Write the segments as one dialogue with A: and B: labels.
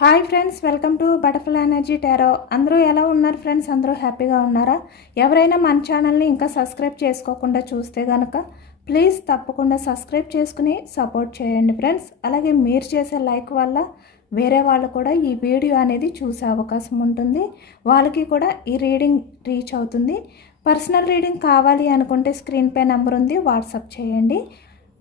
A: Hi friends welcome to butterfly energy tarot అందరూ ఎలా ఉన్నారు ఫ్రెండ్స్ అందరూ హ్యాపీగా ఉన్నారా? ఎవరైనా మన ఛానల్ని ఇంకా సబ్స్క్రైబ్ చేసుకోకుండా చూస్తే కనుక ప్లీజ్ తప్పకుండా సబ్స్క్రైబ్ చేసుకుని సపోర్ట్ చేయండి ఫ్రెండ్స్ అలాగే మీరు చేసే లైక్ వల్ల వేరే వాళ్ళు కూడా ఈ వీడియో అనేది చూసే అవకాశం ఉంటుంది. వాళ్ళకి కూడా ఈ రీడింగ్ రీచ్ అవుతుంది. పర్సనల్ రీడింగ్ కావాలి అనుకుంటే స్క్రీన్ పే నెంబర్ ఉంది వాట్సాప్ చేయండి.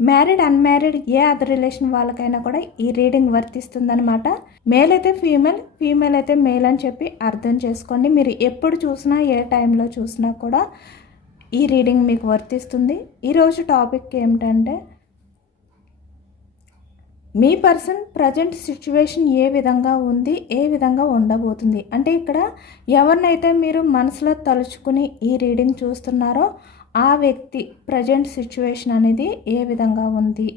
A: మ్యారీడ్ అన్మ్యారీడ్ ఏ అదర్ రిలేషన్ వాళ్ళకైనా కూడా ఈ రీడింగ్ వర్తిస్తుందనమాట మేల్ అయితే ఫీమేల్ ఫీమేల్ అయితే మేల్ అని చెప్పి అర్థం చేసుకోండి. మీరు ఎప్పుడు చూసినా ఏ టైంలో చూసినా కూడా ఈ రీడింగ్ మీకు వర్తిస్తుంది. ఈరోజు టాపిక్ ఏమిటంటే మీ పర్సన్ ప్రజెంట్ సిచ్యువేషన్ ఏ విధంగా ఉంది ఏ విధంగా ఉండబోతుంది? అంటే ఇక్కడ ఎవరినైతే మీరు మనసులో తలుచుకుని ఈ రీడింగ్ చూస్తున్నారో ఆ వ్యక్తి ప్రజెంట్ సిచ్యువేషన్ అనేది ఏ విధంగా ఉంది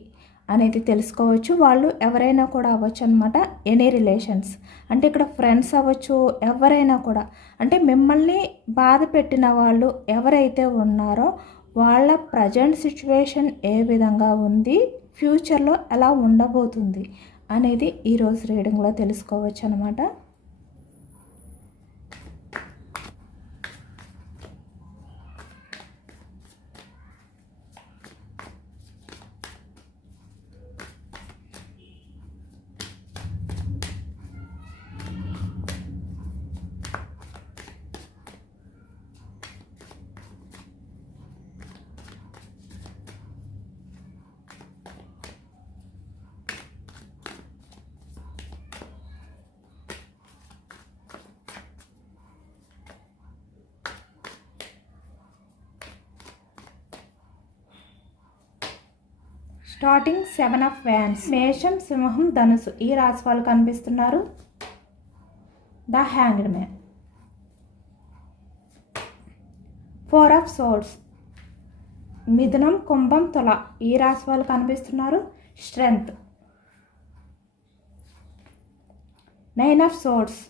A: అనేది తెలుసుకోవచ్చు. వాళ్ళు ఎవరైనా కూడా అవ్వచ్చు అనమాట ఎనీ రిలేషన్స్. అంటే ఇక్కడ ఫ్రెండ్స్ అవ్వచ్చు ఎవరైనా కూడా. అంటే మిమ్మల్ని బాధ పెట్టిన వాళ్ళు ఎవరైతే ఉన్నారో వాళ్ళ ప్రజెంట్ సిచ్యువేషన్ ఏ విధంగా ఉంది ఫ్యూచర్లో ఎలా ఉండబోతుంది అనేది ఈరోజు రీడింగ్లో తెలుసుకోవచ్చు అనమాట స్టార్టింగ్ సెవెన్ ఆఫ్ వ్యాన్స్ మేషం సింహం ధనుసు. ఈ రాశి వాళ్ళు కనిపిస్తున్నారు. The hanged man four of swords మిథునం కుంభం తుల. ఈ రాశి వాళ్ళు కనిపిస్తున్నారు. Strength nine of swords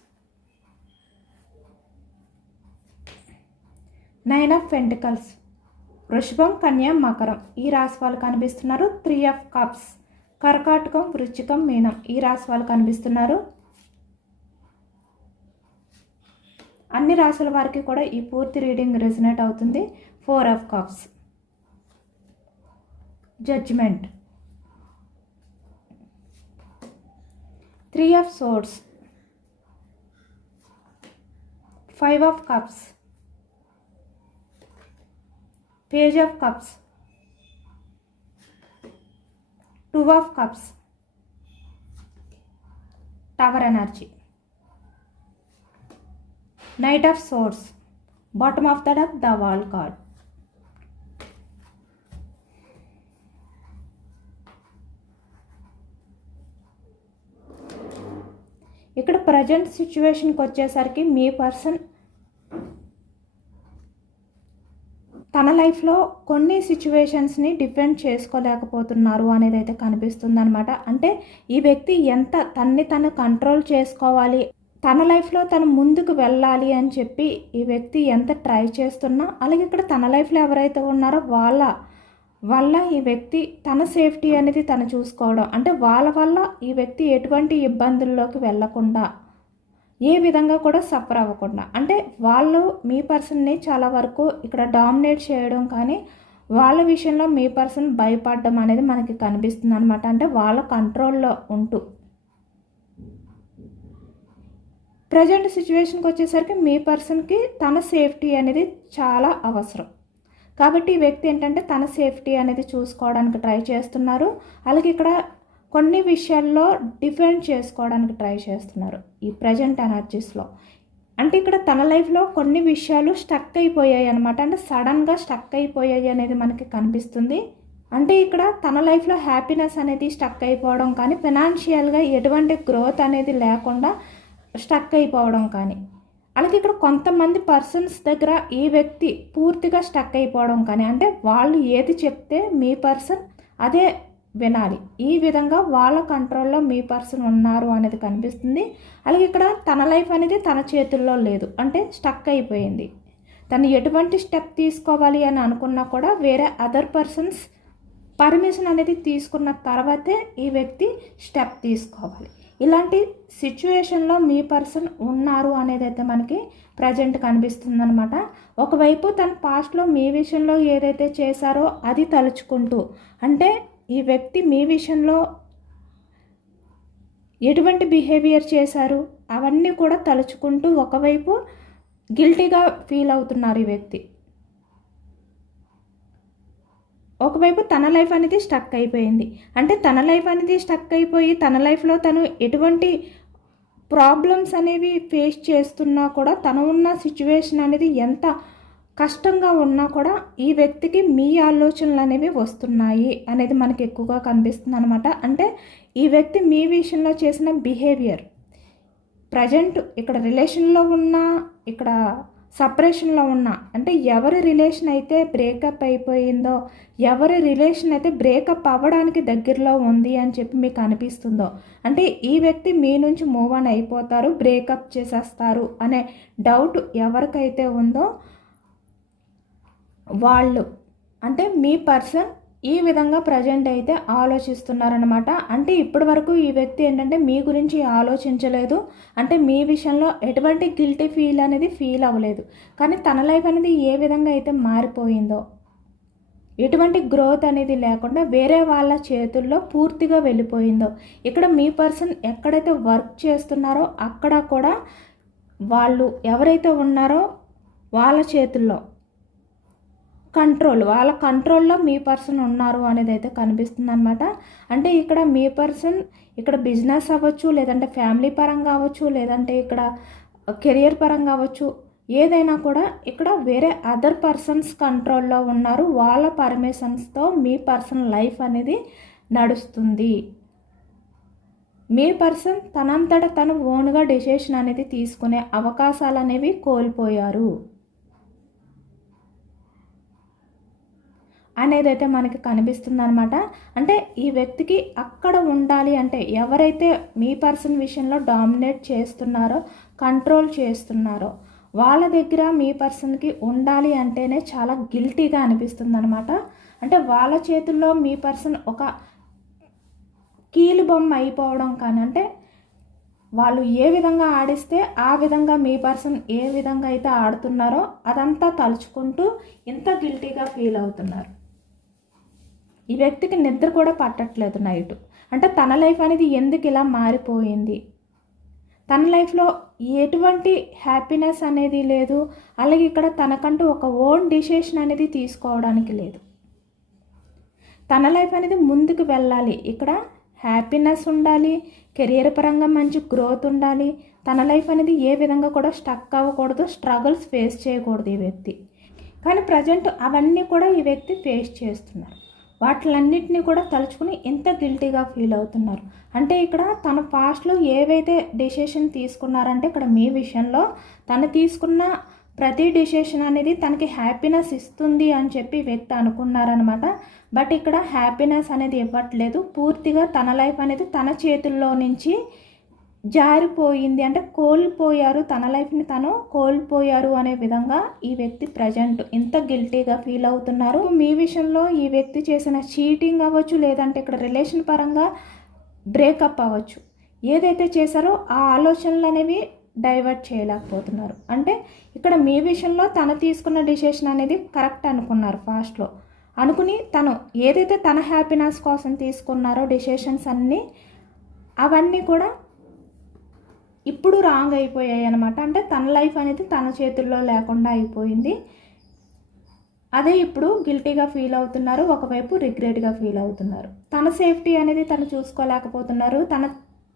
A: nine of pentacles వృషభం కన్య మకరం. ఈ రాశి వాళ్ళు కనిపిస్తున్నారు త్రీ ఆఫ్ కప్స్ కర్కాటకం వృచ్చికం మీనం. ఈ రాశి వాళ్ళు కనిపిస్తున్నారు. అన్ని రాశుల వారికి కూడా ఈ పూర్తి రీడింగ్ రెజినేట్ అవుతుంది. Four of cups judgement three of swords five of cups page of cups two of cups tower energy knight of swords bottom of the dub the wall card ఇక్కడ ప్రజెంట్ సిచ్యువేషన్కి వచ్చేసరికి మీ person తన లైఫ్లో కొన్ని సిచ్యువేషన్స్ని defend చేసుకోలేకపోతున్నారు అనేది అయితే కనిపిస్తుంది అనమాట అంటే ఈ వ్యక్తి ఎంత తన్ని తను కంట్రోల్ చేసుకోవాలి తన లైఫ్లో తను ముందుకు వెళ్ళాలి అని చెప్పి ఈ వ్యక్తి ఎంత ట్రై చేస్తున్నా అలాగే ఇక్కడ తన లైఫ్లో ఎవరైతే ఉన్నారో వాళ్ళ వల్ల ఈ వ్యక్తి తన సేఫ్టీ అనేది తను చూసుకోవడం. అంటే వాళ్ళ వల్ల ఈ వ్యక్తి ఎటువంటి ఇబ్బందుల్లోకి వెళ్ళకుండా ఏ విధంగా కూడా సఫర్ అవ్వకుండా. అంటే వాళ్ళు మీ పర్సన్ని చాలా వరకు ఇక్కడ డామినేట్ చేయడం కానీ వాళ్ళ విషయంలో మీ పర్సన్ భయపడడం అనేది మనకి కనిపిస్తుంది అనమాట అంటే వాళ్ళ కంట్రోల్లో ఉంటూ. ప్రజెంట్ సిచ్యువేషన్కి వచ్చేసరికి మీ పర్సన్కి తన సేఫ్టీ అనేది చాలా అవసరం. కాబట్టి ఈ వ్యక్తి ఏంటంటే తన సేఫ్టీ అనేది చూసుకోవడానికి ట్రై చేస్తున్నారు. అలాగే ఇక్కడ కొన్ని విషయాల్లో డిఫెండ్ చేసుకోవడానికి ట్రై చేస్తున్నారు ఈ ప్రజెంట్ ఎనర్జీస్లో. అంటే ఇక్కడ తన లైఫ్లో కొన్ని విషయాలు స్టక్ అయిపోయాయి అనమాట అంటే సడన్గా స్టక్ అయిపోయాయి అనేది మనకి కనిపిస్తుంది. అంటే ఇక్కడ తన లైఫ్లో హ్యాపీనెస్ అనేది స్టక్ అయిపోవడం కానీ ఫినాన్షియల్గా ఎటువంటి గ్రోత్ అనేది లేకుండా స్టక్ అయిపోవడం కానీ అలాగే ఇక్కడ కొంతమంది పర్సన్స్ దగ్గర ఈ వ్యక్తి పూర్తిగా స్టక్ అయిపోవడం కానీ అంటే వాళ్ళు ఏది చెప్తే మీ పర్సన్ అదే వినాలి. ఈ విధంగా వాళ్ళ కంట్రోల్లో మీ పర్సన్ ఉన్నారు అనేది కనిపిస్తుంది. అలాగే ఇక్కడ తన లైఫ్ అనేది తన చేతుల్లో లేదు. అంటే స్టక్ అయిపోయింది. తను ఎటువంటి స్టెప్ తీసుకోవాలి అని అనుకున్నా కూడా వేరే అదర్ పర్సన్స్ పర్మిషన్ అనేది తీసుకున్న తర్వాతే ఈ వ్యక్తి స్టెప్ తీసుకోవాలి. ఇలాంటి సిచ్యువేషన్లో మీ పర్సన్ ఉన్నారు అనేది అయితే మనకి ప్రజెంట్ కనిపిస్తుందనమాట ఒకవైపు తన పాస్ట్లో మీ విషయంలో ఏదైతే చేశారో అది తలుచుకుంటూ అంటే ఈ వ్యక్తి మీ విషయంలో ఎటువంటి బిహేవియర్ చేశారు? అవన్నీ కూడా తలుచుకుంటూ ఒకవైపు గిల్టీగా ఫీల్ అవుతున్నారు ఈ వ్యక్తి. ఒకవైపు తన లైఫ్ అనేది స్టక్ అయిపోయింది. అంటే తన లైఫ్ అనేది స్టక్ అయిపోయి తన లైఫ్లో తను ఎటువంటి ప్రాబ్లమ్స్ అనేవి ఫేస్ చేస్తున్నా కూడా తను ఉన్న సిచ్యువేషన్ అనేది ఎంత కష్టంగా ఉన్నా కూడా ఈ వ్యక్తికి మీ ఆలోచనలు అనేవి వస్తున్నాయి అనేది మనకి ఎక్కువగా కనిపిస్తుంది అనమాట అంటే ఈ వ్యక్తి మీ విషయంలో చేసిన బిహేవియర్ ప్రజెంట్ ఇక్కడ రిలేషన్లో ఉన్న ఇక్కడ సపరేషన్లో ఉన్న అంటే ఎవరి రిలేషన్ అయితే బ్రేకప్ అయిపోయిందో ఎవరి రిలేషన్ అయితే బ్రేకప్ అవ్వడానికి దగ్గరలో ఉంది అని చెప్పి మీకు అనిపిస్తుందో అంటే ఈ వ్యక్తి మీ నుంచి మూవ్ ఆన్ అయిపోతారు బ్రేకప్ చేసేస్తారు అనే డౌట్ ఎవరికైతే ఉందో వాళ్ళు అంటే మీ పర్సన్ ఈ విధంగా ప్రజెంట్ అయితే ఆలోచిస్తున్నారనమాట అంటే ఇప్పటి వరకు ఈ వ్యక్తి ఏంటంటే మీ గురించి ఆలోచించలేదు. అంటే మీ విషయంలో ఎటువంటి గిల్టీ ఫీల్ అనేది ఫీల్ అవ్వలేదు. కానీ తన లైఫ్ అనేది ఏ విధంగా అయితే మారిపోయిందో ఎటువంటి గ్రోత్ అనేది లేకుండా వేరే వాళ్ళ చేతుల్లో పూర్తిగా వెళ్ళిపోయిందో ఇక్కడ మీ పర్సన్ ఎక్కడైతే వర్క్ చేస్తున్నారో అక్కడ కూడా వాళ్ళు ఎవరైతే ఉన్నారో వాళ్ళ చేతుల్లో కంట్రోల్ వాళ్ళ కంట్రోల్లో మీ పర్సన్ ఉన్నారు అనేది అయితే కనిపిస్తుంది అనమాట అంటే ఇక్కడ మీ పర్సన్ ఇక్కడ బిజినెస్ అవ్వచ్చు లేదంటే ఫ్యామిలీ పరంగా అవ్వచ్చు లేదంటే ఇక్కడ కెరియర్ పరంగా అవ్వచ్చు ఏదైనా కూడా ఇక్కడ వేరే అదర్ పర్సన్స్ కంట్రోల్లో ఉన్నారు. వాళ్ళ పర్మిషన్స్తో మీ పర్సన్ లైఫ్ అనేది నడుస్తుంది. మీ పర్సన్ తనంతట తను ఓన్గా డెసిషన్ అనేది తీసుకునే అవకాశాలు అనేవి కోల్పోయారు. అనేది అయితే మనకి కనిపిస్తుంది అనమాట అంటే ఈ వ్యక్తికి అక్కడ ఉండాలి అంటే ఎవరైతే మీ పర్సన్ విషయంలో డామినేట్ చేస్తున్నారో కంట్రోల్ చేస్తున్నారో వాళ్ళ దగ్గర మీ పర్సన్కి ఉండాలి అంటేనే చాలా గిల్టీగా అనిపిస్తుంది అనమాట అంటే వాళ్ళ చేతుల్లో మీ పర్సన్ ఒక కీలు బొమ్మ అయిపోవడం కానీ అంటే వాళ్ళు ఏ విధంగా ఆడిస్తే ఆ విధంగా మీ పర్సన్ ఏ విధంగా అయితే ఆడుతున్నారో అదంతా తలుచుకుంటూ ఇంత గిల్టీగా ఫీల్ అవుతున్నారు. ఈ వ్యక్తికి నిద్ర కూడా పట్టట్లేదు నైట్. అంటే తన లైఫ్ అనేది ఎందుకు ఇలా మారిపోయింది? తన లైఫ్లో ఎటువంటి హ్యాపీనెస్ అనేది లేదు. అలాగే ఇక్కడ తనకంటూ ఒక ఓన్ డిసిషన్ అనేది తీసుకోవడానికి లేదు. తన లైఫ్ అనేది ముందుకు వెళ్ళాలి. ఇక్కడ హ్యాపీనెస్ ఉండాలి కెరియర్ పరంగా మంచి గ్రోత్ ఉండాలి. తన లైఫ్ అనేది ఏ విధంగా కూడా స్టక్ అవ్వకూడదు స్ట్రగుల్స్ ఫేస్ చేయకూడదు ఈ వ్యక్తి. కానీ ప్రజెంట్ అవన్నీ కూడా ఈ వ్యక్తి ఫేస్ చేస్తున్నారు. వాటిలన్నింటినీ కూడా తలుచుకుని ఎంత గిల్టీగా ఫీల్ అవుతున్నారు. అంటే ఇక్కడ తన పాస్ట్లో ఏవైతే డెసిషన్ తీసుకున్నారంటే ఇక్కడ మీ విషయంలో తను తీసుకున్న ప్రతి డెసిషన్ అనేది తనకి హ్యాపీనెస్ ఇస్తుంది అని చెప్పి వ్యక్తి అనుకున్నారనమాట బట్ ఇక్కడ హ్యాపీనెస్ అనేది ఇవ్వట్లేదు. పూర్తిగా తన లైఫ్ అనేది తన చేతుల్లో నుంచి జారిపోయింది అంటే కోల్పోయారు తన లైఫ్ని తను కోల్పోయారు అనే విధంగా ఈ వ్యక్తి ప్రజెంట్ ఇంత గిల్టీగా ఫీల్ అవుతున్నారు. మీ విషయంలో ఈ వ్యక్తి చేసిన చీటింగ్ అవ్వచ్చు లేదంటే ఇక్కడ రిలేషన్ పరంగా బ్రేకప్ అవ్వచ్చు ఏదైతే చేశారో ఆ ఆలోచనలు అనేవి డైవర్ట్ చేయలేకపోతున్నారు. అంటే ఇక్కడ మీ విషయంలో తను తీసుకున్న డిసిషన్ అనేది కరెక్ట్ అనుకున్నారు ఫాస్ట్లో. అనుకుని తను ఏదైతే తన హ్యాపీనెస్ కోసం తీసుకున్నారో డిసిషన్స్ అన్నీ అవన్నీ కూడా ఇప్పుడు రాంగ్ అయిపోయాయి అనమాట అంటే తన లైఫ్ అనేది తన చేతుల్లో లేకుండా అయిపోయింది. అదే ఇప్పుడు గిల్టీగా ఫీల్ అవుతున్నారు ఒకవైపు రిగ్రెట్గా ఫీల్ అవుతున్నారు. తన సేఫ్టీ అనేది తను చూసుకోలేకపోతున్నారు తన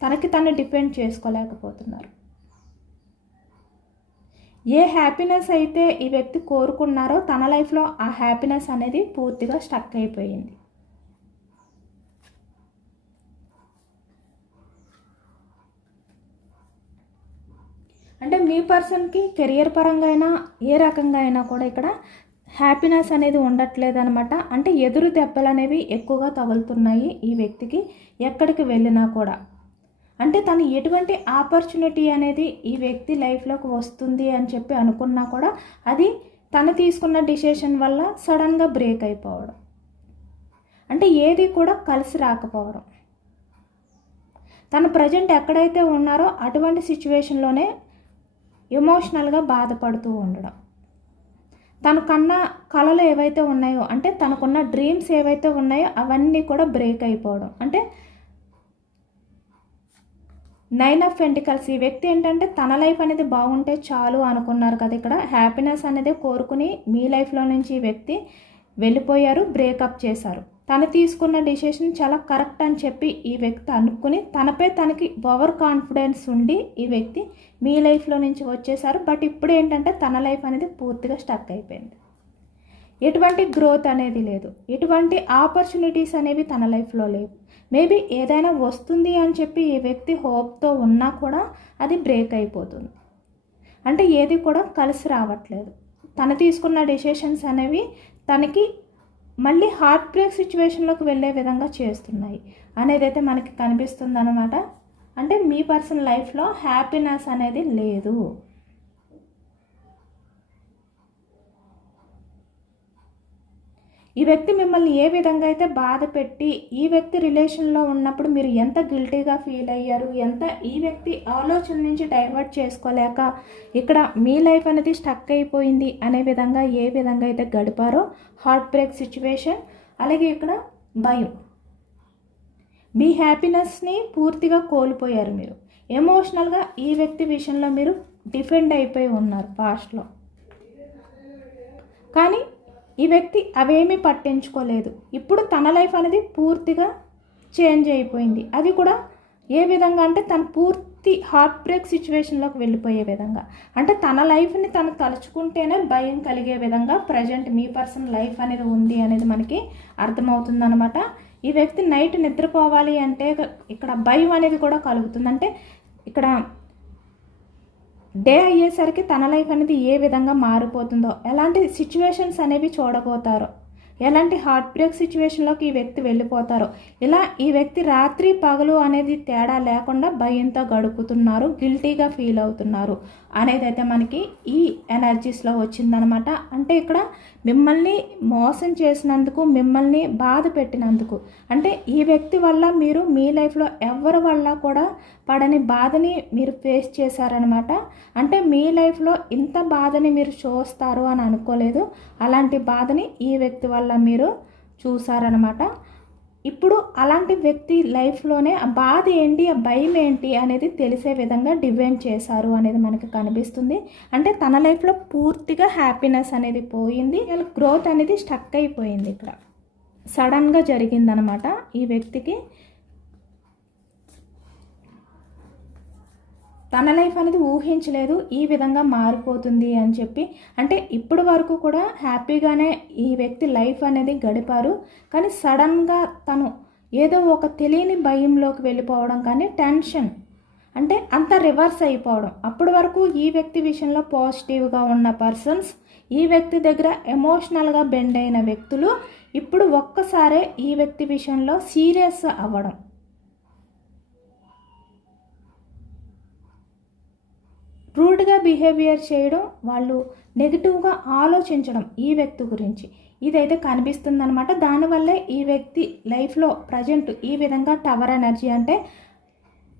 A: తనకి తను డిపెండ్ చేసుకోలేకపోతున్నారు. ఏ హ్యాపీనెస్ అయితే ఈ వ్యక్తి కోరుకున్నారో తన లైఫ్లో ఆ హ్యాపీనెస్ అనేది పూర్తిగా స్టక్ అయిపోయింది. అంటే మీ పర్సన్కి కెరియర్ పరంగా అయినా ఏ రకంగా అయినా కూడా ఇక్కడ హ్యాపీనెస్ అనేది ఉండట్లేదు అనమాట అంటే ఎదురు దెబ్బలు అనేవి ఎక్కువగా తగులుతున్నాయి ఈ వ్యక్తికి ఎక్కడికి వెళ్ళినా కూడా. అంటే తను ఎటువంటి ఆపర్చునిటీ అనేది ఈ వ్యక్తి లైఫ్లోకి వస్తుంది అని చెప్పి అనుకున్నా కూడా అది తను తీసుకున్న డిసిషన్ వల్ల సడన్గా బ్రేక్ అయిపోవడం. అంటే ఏది కూడా కలిసి రాకపోవడం. తను ప్రజెంట్ ఎక్కడైతే ఉన్నారో అటువంటి సిచ్యువేషన్లోనే ఎమోషనల్గా బాధపడుతూ ఉండడం. తనకన్న కళలు ఏవైతే ఉన్నాయో అంటే తనకున్న డ్రీమ్స్ ఏవైతే ఉన్నాయో అవన్నీ కూడా బ్రేక్ అయిపోవడం. అంటే నైన్ ఆఫ్ పెంటికల్స్ ఈ వ్యక్తి ఏంటంటే తన లైఫ్ అనేది బాగుంటే చాలు అనుకున్నారు కదా ఇక్కడ. హ్యాపీనెస్ అనేది కోరుకుని మీ లైఫ్లో నుంచి ఈ వ్యక్తి వెళ్ళిపోయారు బ్రేకప్ చేశారు. తను తీసుకున్న డిసిషన్ చాలా కరెక్ట్ అని చెప్పి ఈ వ్యక్తి అనుకుని తనపై తనకి ఓవర్ కాన్ఫిడెన్స్ ఉండి ఈ వ్యక్తి మీ లైఫ్లో నుంచి వచ్చేసారు. బట్ ఇప్పుడు ఏంటంటే తన లైఫ్ అనేది పూర్తిగా స్టక్ అయిపోయింది. ఎటువంటి గ్రోత్ అనేది లేదు. ఎటువంటి ఆపర్చునిటీస్ అనేవి తన లైఫ్లో లేవు. మేబీ ఏదైనా వస్తుంది అని చెప్పి ఈ వ్యక్తి హోప్తో ఉన్నా కూడా అది బ్రేక్ అయిపోతుంది. అంటే ఏది కూడా కలిసి రావట్లేదు. తను తీసుకున్న డెసిషన్స్ అనేవి తనకి మళ్ళీ హార్ట్ బ్రేక్ సిచ్యువేషన్లోకి వెళ్ళే విధంగా చేస్తున్నాయి. అనేది అయితే మనకి కనిపిస్తుంది అనమాట అంటే మీ పర్సన్ లైఫ్లో హ్యాపీనెస్ అనేది లేదు. ఈ వ్యక్తి మిమ్మల్ని ఏ విధంగా అయితే బాధ పెట్టి ఈ వ్యక్తి రిలేషన్లో ఉన్నప్పుడు మీరు ఎంత గిల్టీగా ఫీల్ అయ్యారు? ఎంత ఈ వ్యక్తి ఆలోచన నుంచి డైవర్ట్ చేసుకోలేక ఇక్కడ మీ లైఫ్ అనేది స్టక్ అయిపోయింది అనే విధంగా ఏ విధంగా అయితే గడిపారో హార్ట్ బ్రేక్ సిచ్యువేషన్ అలాగే ఇక్కడ భయం. మీ హ్యాపీనెస్ని పూర్తిగా కోల్పోయారు మీరు. ఎమోషనల్గా ఈ వ్యక్తి విషయంలో మీరు డిఫెండ్ అయిపోయి ఉన్నారు పాస్ట్లో కానీ ఈ వ్యక్తి అవేమీ పట్టించుకోలేదు. ఇప్పుడు తన లైఫ్ అనేది పూర్తిగా చేంజ్ అయిపోయింది. అది కూడా ఏ విధంగా అంటే తన పూర్తి హార్ట్ బ్రేక్ సిచ్యువేషన్లోకి వెళ్ళిపోయే విధంగా. అంటే తన లైఫ్ని తను తలుచుకుంటేనే భయం కలిగే విధంగా ప్రజెంట్ మీ పర్సన్ లైఫ్ అనేది ఉంది అనేది మనకి అర్థమవుతుందనమాట ఈ వ్యక్తి నైట్ నిద్రపోవాలి అంటే ఇక్కడ భయం అనేది కూడా కలుగుతుంది. అంటే ఇక్కడ డే అయ్యేసరికి తన లైఫ్ అనేది ఏ విధంగా మారిపోతుందో ఎలాంటి సిచ్యువేషన్స్ అనేవి చూడబోతారో ఎలాంటి హార్ట్ బ్రేక్ సిచ్యువేషన్లోకి ఈ వ్యక్తి వెళ్ళిపోతారో ఇలా ఈ వ్యక్తి రాత్రి పగలు అనేది తేడా లేకుండా భయంతో గడుపుతున్నారు గిల్టీగా ఫీల్ అవుతున్నారు అనేది అయితే మనకి ఈ ఎనర్జీస్లో వచ్చిందనమాట. అంటే ఇక్కడ మిమ్మల్ని మోసం చేసినందుకు మిమ్మల్ని బాధ పెట్టినందుకు అంటే ఈ వ్యక్తి వల్ల మీరు మీ లైఫ్లో ఎవరి వల్ల కూడా పడని బాధని మీరు ఫేస్ చేశారనమాట అంటే మీ లైఫ్లో ఇంత బాధని మీరు చూస్తారు అని అనుకోలేదు. అలాంటి బాధని ఈ వ్యక్తి వల్ల మీరు చూసారనమాట ఇప్పుడు అలాంటి వ్యక్తి లైఫ్లోనే ఆ బాధ ఏంటి ఆ భయం ఏంటి అనేది తెలిసే విధంగా డివైన్ చేశారు అనేది మనకి కనిపిస్తుంది. అంటే తన లైఫ్లో పూర్తిగా హ్యాపీనెస్ అనేది పోయింది. గ్రోత్ అనేది స్టక్ అయిపోయింది ఇక్కడ. సడన్గా జరిగిందనమాట ఈ వ్యక్తికి. తన లైఫ్ అనేది ఊహించలేదు ఈ విధంగా మారిపోతుంది అని చెప్పి. అంటే ఇప్పటి వరకు కూడా హ్యాపీగానే ఈ వ్యక్తి లైఫ్ అనేది గడిపారు. కానీ సడన్గా తను ఏదో ఒక తెలియని భయంలోకి వెళ్ళిపోవడం కానీ టెన్షన్ అంటే అంత రివర్స్ అయిపోవడం. అప్పటి వరకు ఈ వ్యక్తి విషయంలో పాజిటివ్గా ఉన్న పర్సన్స్ ఈ వ్యక్తి దగ్గర ఎమోషనల్గా బెండ్ అయిన వ్యక్తులు ఇప్పుడు ఒక్కసారే ఈ వ్యక్తి విషయంలో సీరియస్ అవ్వడం. రూడ్గా బిహేవియర్ చేయడం వాళ్ళు నెగిటివ్గా ఆలోచించడం ఈ వ్యక్తి గురించి. ఇదైతే కనిపిస్తుందనమాట దానివల్లే ఈ వ్యక్తి లైఫ్లో ప్రజెంట్ ఈ విధంగా టవర్ ఎనర్జీ అంటే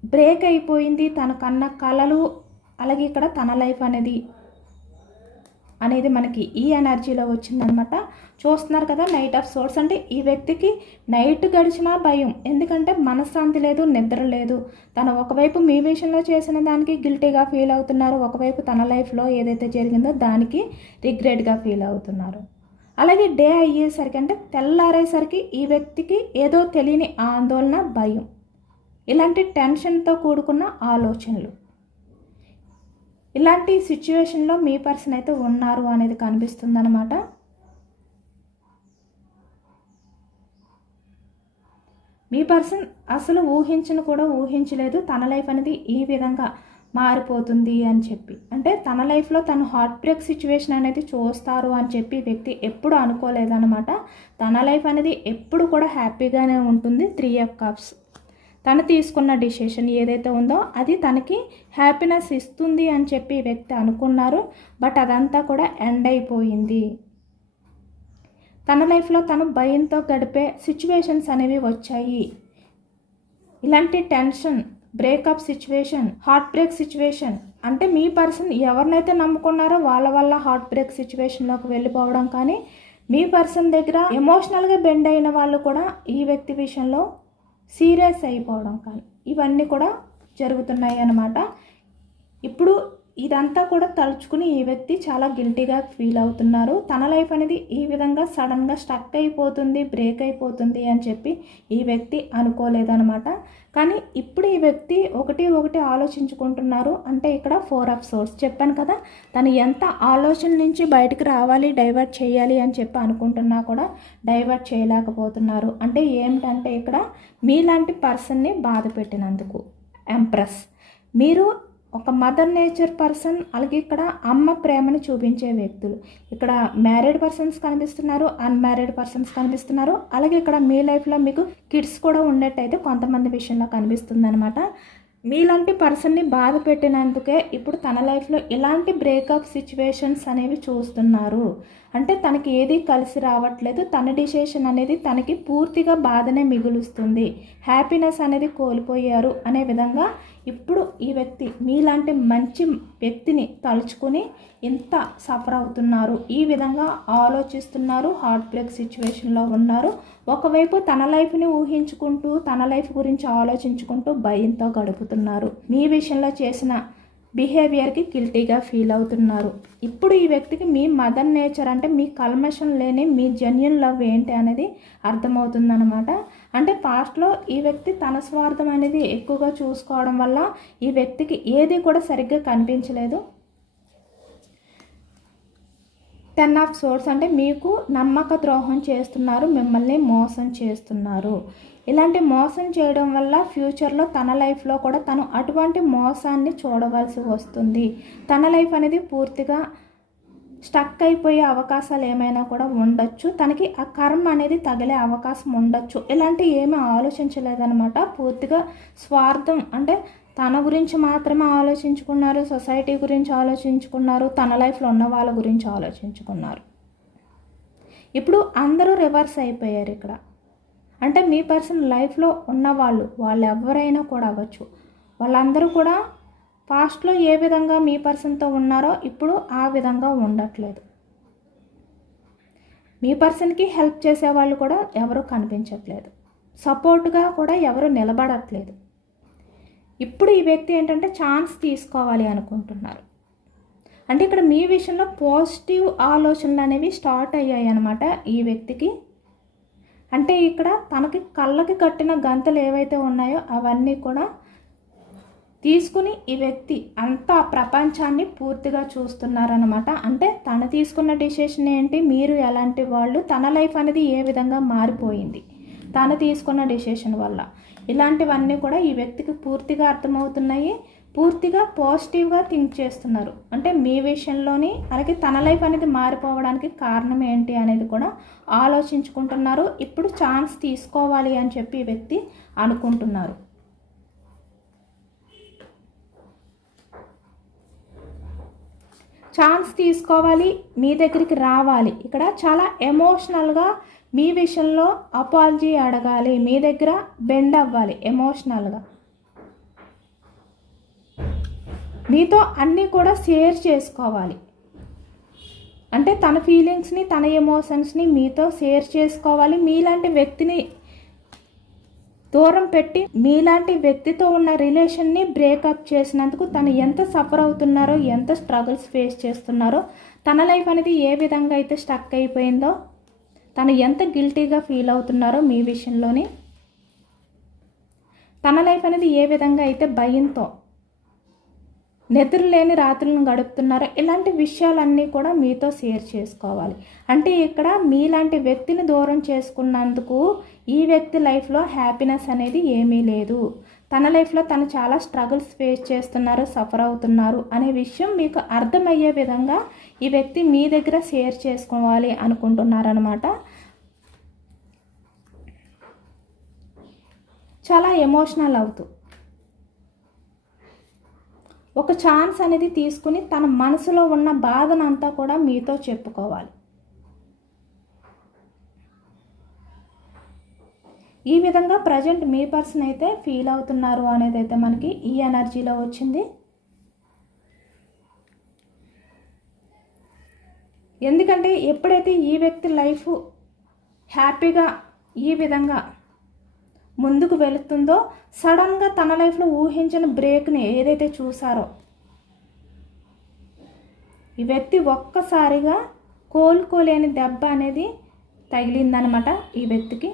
A: బ్రేక్ అయిపోయింది. తనకన్న కళలు అలాగే ఇక్కడ తన లైఫ్ అనేది అనేది మనకి ఈ ఎనర్జీలో వచ్చిందనమాట. చూస్తున్నారు కదా నైట్ ఆఫ్ సోర్స్ అంటే ఈ వ్యక్తికి నైట్ గడిచినా భయం. ఎందుకంటే మనశ్శాంతి లేదు నిద్ర లేదు. తను ఒకవైపు మీ విషయంలో చేసిన దానికి గిల్టీగా ఫీల్ అవుతున్నారు ఒకవైపు తన లైఫ్లో ఏదైతే జరిగిందో దానికి రిగ్రెట్గా ఫీల్ అవుతున్నారు. అలాగే డే అయ్యేసరికి అంటే తెల్లారేసరికి ఈ వ్యక్తికి ఏదో తెలియని ఆందోళన భయం. ఇలాంటి టెన్షన్తో కూడుకున్న ఆలోచనలు. ఇలాంటి సిచ్యువేషన్లో మీ పర్సన్ అయితే ఉన్నారు అనేది కనిపిస్తుంది అనమాట మీ పర్సన్ అసలు ఊహించను కూడా ఊహించలేదు. తన లైఫ్ అనేది ఈ విధంగా మారిపోతుంది అని చెప్పి. అంటే తన లైఫ్లో తను హార్ట్ బ్రేక్ సిచ్యువేషన్ అనేది చూస్తారు అని చెప్పి వ్యక్తి ఎప్పుడు అనుకోలేదన్నమాట. తన లైఫ్ అనేది ఎప్పుడు కూడా హ్యాపీగానే ఉంటుంది. త్రీ ఆఫ్ కప్స్ తను తీసుకున్న డిసిషన్ ఏదైతే ఉందో అది తనకి హ్యాపీనెస్ ఇస్తుంది అని చెప్పి వ్యక్తి అనుకున్నారు. బట్ అదంతా కూడా ఎండ్ అయిపోయింది. తన లైఫ్లో తను భయంతో గడిపే సిచ్యువేషన్స్ అనేవి వచ్చాయి. ఇలాంటి tension breakup situation heartbreak situation అంటే మీ పర్సన్ ఎవరినైతే నమ్ముకున్నారో వాళ్ళ వల్ల హార్ట్ బ్రేక్ సిచ్యువేషన్లోకి వెళ్ళిపోవడం కానీ మీ పర్సన్ దగ్గర ఎమోషనల్గా బెండ్ అయిన వాళ్ళు కూడా ఈ వ్యక్తి విషయంలో సీరియస్ అయిపోవడం కానీ ఇవన్నీ కూడా జరుగుతున్నాయి అన్నమాట ఇప్పుడు ఇదంతా కూడా తలుచుకుని ఈ వ్యక్తి చాలా గిల్టీగా ఫీల్ అవుతున్నారు. తన లైఫ్ అనేది ఈ విధంగా సడన్గా స్టక్ అయిపోతుంది బ్రేక్ అయిపోతుంది అని చెప్పి ఈ వ్యక్తి అనుకోలేదనమాట కానీ ఇప్పుడు ఈ వ్యక్తి ఒకటి ఒకటి ఆలోచించుకుంటున్నారు. అంటే ఇక్కడ ఫోర్ ఆఫ్ సోర్స్ చెప్పాను కదా తను ఎంత ఆలోచన నుంచి బయటకు రావాలి డైవర్ట్ చేయాలి అని చెప్పి అనుకుంటున్నా కూడా డైవర్ట్ చేయలేకపోతున్నారు. అంటే ఏమిటంటే ఇక్కడ మీలాంటి పర్సన్ని బాధ పెట్టినందుకు ఎంప్రెస్. మీరు ఒక మదర్ నేచర్ పర్సన్ అలాగే ఇక్కడ అమ్మ ప్రేమని చూపించే వ్యక్తులు. ఇక్కడ మ్యారీడ్ పర్సన్స్ కనిపిస్తున్నారు అన్మ్యారీడ్ పర్సన్స్ కనిపిస్తున్నారు. అలాగే ఇక్కడ మీ లైఫ్లో మీకు కిడ్స్ కూడా ఉన్నట్టయితే కొంతమంది విషయంలో కనిపిస్తుంది అనమాట మీలాంటి పర్సన్ని బాధ పెట్టినందుకే ఇప్పుడు తన లైఫ్లో ఇలాంటి బ్రేకప్ సిచ్యువేషన్స్ అనేవి చూస్తున్నారు. అంటే తనకి ఏది కలిసి రావట్లేదు తన డిసిషన్ అనేది తనకి పూర్తిగా బాధనే మిగులుస్తుంది. హ్యాపీనెస్ అనేది కోల్పోయారు అనే విధంగా ఇప్పుడు ఈ వ్యక్తి మీలాంటి మంచి వ్యక్తిని తలుచుకుని ఇంత సఫర్ అవుతున్నారు. ఈ విధంగా ఆలోచిస్తున్నారు హార్ట్ బ్రేక్ సిచ్యువేషన్లో ఉన్నారు. ఒకవైపు తన లైఫ్ని ఊహించుకుంటూ తన లైఫ్ గురించి ఆలోచించుకుంటూ భయంతో గడుపుతున్నారు. మీ విషయంలో చేసిన బిహేవియర్కి గిల్టీగా ఫీల్ అవుతున్నారు. ఇప్పుడు ఈ వ్యక్తికి మీ మదర్ నేచర్ అంటే మీ కల్మషం లేని మీ జెన్యున్ లవ్ ఏంటి అనేది అర్థమవుతుందనమాట అంటే పాస్ట్లో ఈ వ్యక్తి తన స్వార్థం అనేది ఎక్కువగా చూసుకోవడం వల్ల ఈ వ్యక్తికి ఏది కూడా సరిగ్గా కనిపించలేదు. టెన్ ఆఫ్ సోర్స్ అంటే మీకు నమ్మక ద్రోహం చేస్తున్నారు మిమ్మల్ని మోసం చేస్తున్నారు. ఇలాంటి మోసం చేయడం వల్ల ఫ్యూచర్లో తన లైఫ్లో కూడా తను అటువంటి మోసాన్ని చూడవలసి వస్తుంది. తన లైఫ్ అనేది పూర్తిగా స్టక్ అయిపోయే అవకాశాలు ఏమైనా కూడా ఉండొచ్చు. తనకి ఆ కర్మ అనేది తగిలే అవకాశం ఉండొచ్చు. ఇలాంటి ఏమీ ఆలోచించలేదన్నమాట. పూర్తిగా స్వార్థం అంటే తన గురించి మాత్రమే ఆలోచించుకున్నారు సొసైటీ గురించి ఆలోచించుకున్నారు తన లైఫ్లో ఉన్న వాళ్ళ గురించి ఆలోచించుకున్నారు. ఇప్పుడు అందరూ రివర్స్ అయిపోయారు ఇక్కడ. అంటే మీ పర్సన్ లైఫ్లో ఉన్నవాళ్ళు వాళ్ళు ఎవరైనా కూడా అవ్వచ్చు. వాళ్ళందరూ కూడా పాస్ట్లో ఏ విధంగా మీ పర్సన్తో ఉన్నారో ఇప్పుడు ఆ విధంగా ఉండట్లేదు. మీ పర్సన్కి హెల్ప్ చేసే వాళ్ళు కూడా ఎవరు కనిపించట్లేదు. సపోర్ట్గా కూడా ఎవరు నిలబడట్లేదు. ఇప్పుడు ఈ వ్యక్తి ఏంటంటే ఛాన్స్ తీసుకోవాలి అనుకుంటున్నారు. అంటే ఇక్కడ మీ విషయంలో పాజిటివ్ ఆలోచనలు అనేవి స్టార్ట్ అయ్యాయి అనమాట ఈ వ్యక్తికి. అంటే ఇక్కడ తనకి కళ్ళకి కట్టిన గంతలు ఏవైతే ఉన్నాయో అవన్నీ కూడా తీసుకుని ఈ వ్యక్తి అంతా ప్రపంచాన్ని పూర్తిగా చూస్తున్నారనమాట అంటే తను తీసుకున్న డిసిషన్ ఏంటి మీరు ఎలాంటి వాళ్ళు తన లైఫ్ అనేది ఏ విధంగా మారిపోయింది. తను తీసుకున్న డిసిషన్ వల్ల. ఇలాంటివన్నీ కూడా ఈ వ్యక్తికి పూర్తిగా అర్థమవుతున్నాయి. పూర్తిగా పాజిటివ్గా థింక్ చేస్తున్నారు. అంటే మీ విషయంలోని అలాగే తన లైఫ్ అనేది మారిపోవడానికి కారణం ఏంటి అనేది కూడా ఆలోచించుకుంటున్నారు. ఇప్పుడు ఛాన్స్ తీసుకోవాలి అని చెప్పి ఈ వ్యక్తి అనుకుంటున్నారు. ఛాన్స్ తీసుకోవాలి మీ దగ్గరికి రావాలి. ఇక్కడ చాలా ఎమోషనల్గా మీ విషయంలో అపాలజీ అడగాలి మీ దగ్గర బెండ్ అవ్వాలి ఎమోషనల్గా. మీతో అన్నీ కూడా షేర్ చేసుకోవాలి. అంటే తన ఫీలింగ్స్ని తన ఎమోషన్స్ని మీతో షేర్ చేసుకోవాలి. మీలాంటి వ్యక్తిని దూరం పెట్టి మీలాంటి వ్యక్తితో ఉన్న రిలేషన్ని బ్రేకప్ చేసినందుకు తను ఎంత సఫర్ అవుతున్నారో ఎంత స్ట్రగుల్స్ ఫేస్ చేస్తున్నారో తన లైఫ్ అనేది ఏ విధంగా అయితే స్టక్ అయిపోయిందో తను ఎంత గిల్టీగా ఫీల్ అవుతున్నారో మీ విషయంలోని. తన లైఫ్ అనేది ఏ విధంగా అయితే భయంతో నిద్రలేని రాత్రులను గడుపుతున్నారో ఇలాంటి విషయాలన్నీ కూడా మీతో షేర్ చేసుకోవాలి. అంటే ఇక్కడ మీలాంటి వ్యక్తిని దూరం చేసుకున్నందుకు ఈ వ్యక్తి లైఫ్లో హ్యాపీనెస్ అనేది ఏమీ లేదు. తన లైఫ్లో తను చాలా స్ట్రగుల్స్ ఫేస్ చేస్తున్నారు సఫర్ అవుతున్నారు అనే విషయం మీకు అర్థమయ్యే విధంగా ఈ వ్యక్తి మీ దగ్గర షేర్ చేసుకోవాలి అనుకుంటున్నారనమాట చాలా ఎమోషనల్ అవుతూ. ఒక ఛాన్స్ అనేది తీసుకుని తన మనసులో ఉన్న బాధనంతా కూడా మీతో చెప్పుకోవాలి. ఈ విధంగా ప్రజెంట్ మీ పర్సన్ అయితే ఫీల్ అవుతున్నారు అనేది అయితే మనకి ఈ ఎనర్జీలో వచ్చింది. ఎందుకంటే ఎప్పుడైతే ఈ వ్యక్తి లైఫ్ హ్యాపీగా ఈ విధంగా ముందుకు వెళుతుందో సడన్గా తన లైఫ్లో ఊహించిన బ్రేక్ని ఏదైతే చూసారో ఈ వ్యక్తి ఒక్కసారిగా కోలుకోలేని దెబ్బ అనేది తగిలిందనమాట ఈ వ్యక్తికి.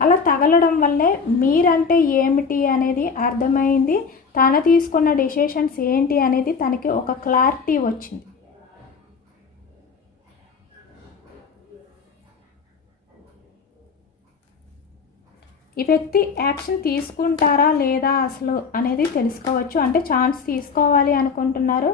A: అలా తగలడం వల్లే మీరంటే ఏమిటి అనేది అర్థమైంది. తన తీసుకున్న డిసిషన్స్ ఏంటి అనేది తనకి ఒక క్లారిటీ వచ్చింది. ఈ వ్యక్తి యాక్షన్ తీసుకుంటారా లేదా అసలు అనేది తెలుసుకోవచ్చు. అంటే ఛాన్స్ తీసుకోవాలి అనుకుంటున్నారు.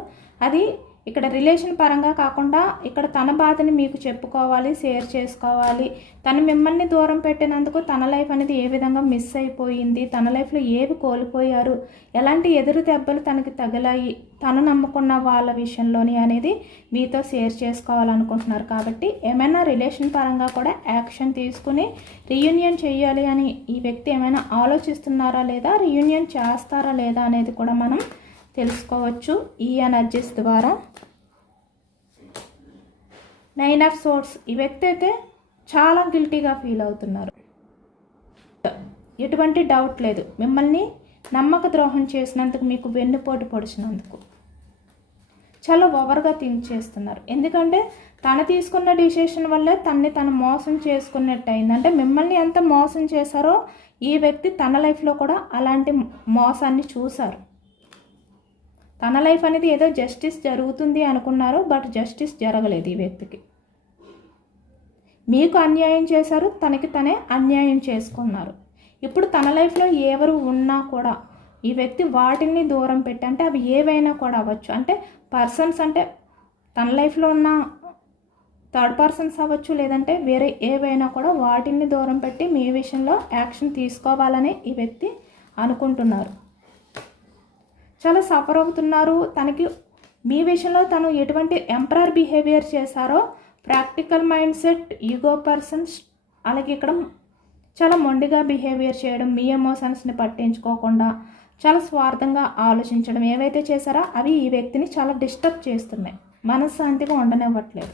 A: అది ఇక్కడ రిలేషన్ పరంగా కాకుండా ఇక్కడ తన బాధని మీకు చెప్పుకోవాలి షేర్ చేసుకోవాలి. తను మిమ్మల్ని దూరం పెట్టినందుకు తన లైఫ్ అనేది ఏ విధంగా మిస్ అయిపోయింది తన లైఫ్లో ఏవి కోల్పోయారు ఎలాంటి ఎదురు దెబ్బలు తనకి తగిలాయి తను నమ్ముకున్న వాళ్ళ విషయంలోని అనేది మీతో షేర్ చేసుకోవాలనుకుంటున్నారు కాబట్టి ఏమైనా రిలేషన్ పరంగా కూడా యాక్షన్ తీసుకుని రీయూనియన్ చేయాలి అని ఈ వ్యక్తి ఏమైనా ఆలోచిస్తున్నారా లేదా రీయూనియన్ చేస్తారా లేదా అనేది కూడా మనం తెలుసుకోవచ్చు ఈ ఎనర్జీస్ ద్వారా. నైన్ ఆఫ్ సోర్స్ ఈ వ్యక్తి అయితే చాలా గిల్టీగా ఫీల్ అవుతున్నారు. ఎటువంటి డౌట్ లేదు. మిమ్మల్ని నమ్మక ద్రోహం చేసినందుకు మీకు వెన్నుపోటు పొడిచినందుకు. చాలా ఓవర్గా థింక్ చేస్తున్నారు. ఎందుకంటే తను తీసుకున్న డిసిషన్ వల్లే తన్ని తను మోసం చేసుకున్నట్టు అయింది అంటే మిమ్మల్ని ఎంత మోసం చేశారో ఈ వ్యక్తి తన లైఫ్లో కూడా అలాంటి మోసాన్ని చూశారు. తన లైఫ్ అనేది ఏదో జస్టిస్ జరుగుతుంది అనుకున్నారు బట్ జస్టిస్ జరగలేదు ఈ వ్యక్తికి. మీకు అన్యాయం చేశారు తనకి తనే అన్యాయం చేసుకున్నారు. ఇప్పుడు తన లైఫ్లో ఎవరు ఉన్నా కూడా ఈ వ్యక్తి వాటిని దూరం పెట్టి అంటే అవి ఏవైనా కూడా అవ్వచ్చు. అంటే పర్సన్స్ అంటే తన లైఫ్లో ఉన్న థర్డ్ పర్సన్స్ అవ్వచ్చు లేదంటే వేరే ఏవైనా కూడా వాటిని దూరం పెట్టి మీ విషయంలో యాక్షన్ తీసుకోవాలని ఈ వ్యక్తి అనుకుంటున్నారు. చాలా సఫర్ అవుతున్నారు. తనకి మీ విషయంలో తను ఎటువంటి ఎంపరర్ బిహేవియర్ చేశారో practical mind set ego persons అలాగే ఇక్కడ చాలా మొండిగా బిహేవియర్ చేయడం మీ ఎమోషన్స్ని పట్టించుకోకుండా చాలా స్వార్థంగా ఆలోచించడం ఏవైతే చేశారో అవి ఈ వ్యక్తిని చాలా డిస్టర్బ్ చేస్తున్నాయి. మనశ్శాంతిగా ఉండనివ్వట్లేదు.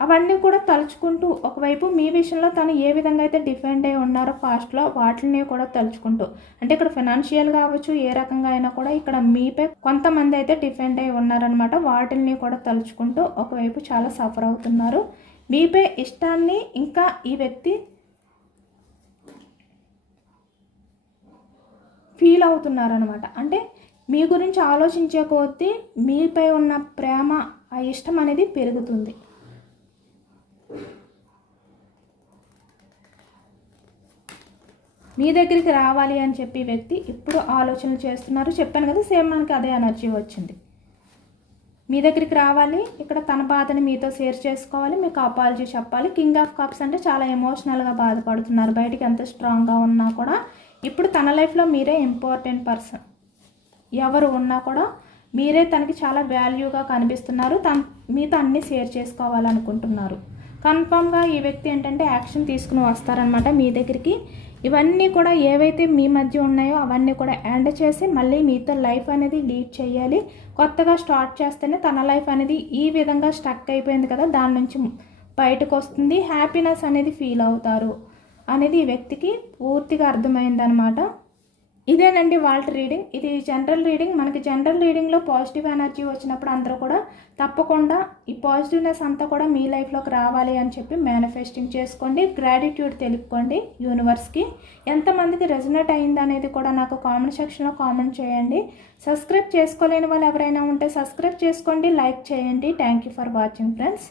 A: అవన్నీ కూడా తలుచుకుంటూ ఒకవైపు మీ విషయంలో తను ఏ విధంగా అయితే డిఫెండ్ అయి ఉన్నారో పాస్ట్లో వాటిని కూడా తలుచుకుంటూ అంటే ఇక్కడ ఫైనాన్షియల్ కావచ్చు ఏ రకంగా అయినా కూడా ఇక్కడ మీపై కొంతమంది అయితే డిఫెండ్ అయి ఉన్నారనమాట వాటిని కూడా తలుచుకుంటూ ఒకవైపు చాలా సఫర్ అవుతున్నారు. మీపై ఇష్టాన్ని ఇంకా ఈ వ్యక్తి ఫీల్ అవుతున్నారనమాట అంటే మీ గురించి ఆలోచించే కొద్దీ మీపై ఉన్న ప్రేమ ఆ ఇష్టం అనేది పెరుగుతుంది. మీ దగ్గరికి రావాలి అని చెప్పి వ్యక్తి ఇప్పుడు ఆలోచనలు చేస్తున్నారు. చెప్పాను కదా సేమ్ మనకి అదే ఎనర్జీ వచ్చింది. మీ దగ్గరికి రావాలి ఇక్కడ తన బాధని మీతో షేర్ చేసుకోవాలి మీకు అపాలజీ చెప్పాలి. కింగ్ ఆఫ్ కప్స్ అంటే చాలా ఎమోషనల్గా బాధపడుతున్నారు. బయటికి ఎంత స్ట్రాంగ్గా ఉన్నా కూడా ఇప్పుడు తన లైఫ్లో మీరే ఇంపార్టెంట్ పర్సన్. ఎవరు ఉన్నా కూడా మీరే తనకి చాలా వాల్యూగా కనిపిస్తున్నారు. తన మీతో అన్నీ షేర్ చేసుకోవాలనుకుంటున్నారు. కన్ఫామ్గా ఈ వ్యక్తి ఏంటంటే యాక్షన్ తీసుకుని వస్తారనమాట మీ దగ్గరికి. ఇవన్నీ కూడా ఏవైతే మీ మధ్య ఉన్నాయో అవన్నీ కూడా ఎండ్ చేసి మళ్ళీ మీతో లైఫ్ అనేది లీడ్ చేయాలి. కొత్తగా స్టార్ట్ చేస్తేనే తన లైఫ్ అనేది ఈ విధంగా స్టక్ అయిపోయింది కదా దాని నుంచి బయటకు వస్తుంది. హ్యాపీనెస్ అనేది ఫీల్ అవుతారు. అనేది ఈ వ్యక్తికి పూర్తిగా అర్థమైందనమాట ఇదేనండి వాళ్ళ రీడింగ్. ఇది జనరల్ రీడింగ్. మనకి జనరల్ రీడింగ్లో పాజిటివ్ ఎనర్జీ వచ్చినప్పుడు అందరూ కూడా తప్పకుండా ఈ పాజిటివ్నెస్ అంతా కూడా మీ లైఫ్లోకి రావాలి అని చెప్పి మేనిఫెస్టింగ్ చేసుకోండి. గ్రాటిట్యూడ్ తెలుపుకోండి యూనివర్స్కి. ఎంతమందికి రెజనేట్ అయింది అనేది కూడా నాకు కామెంట్ సెక్షన్లో కామెంట్ చేయండి. సబ్స్క్రైబ్ చేసుకోలేని వాళ్ళు ఎవరైనా ఉంటే సబ్స్క్రైబ్ చేసుకోండి లైక్ చేయండి. Thank you for watching friends.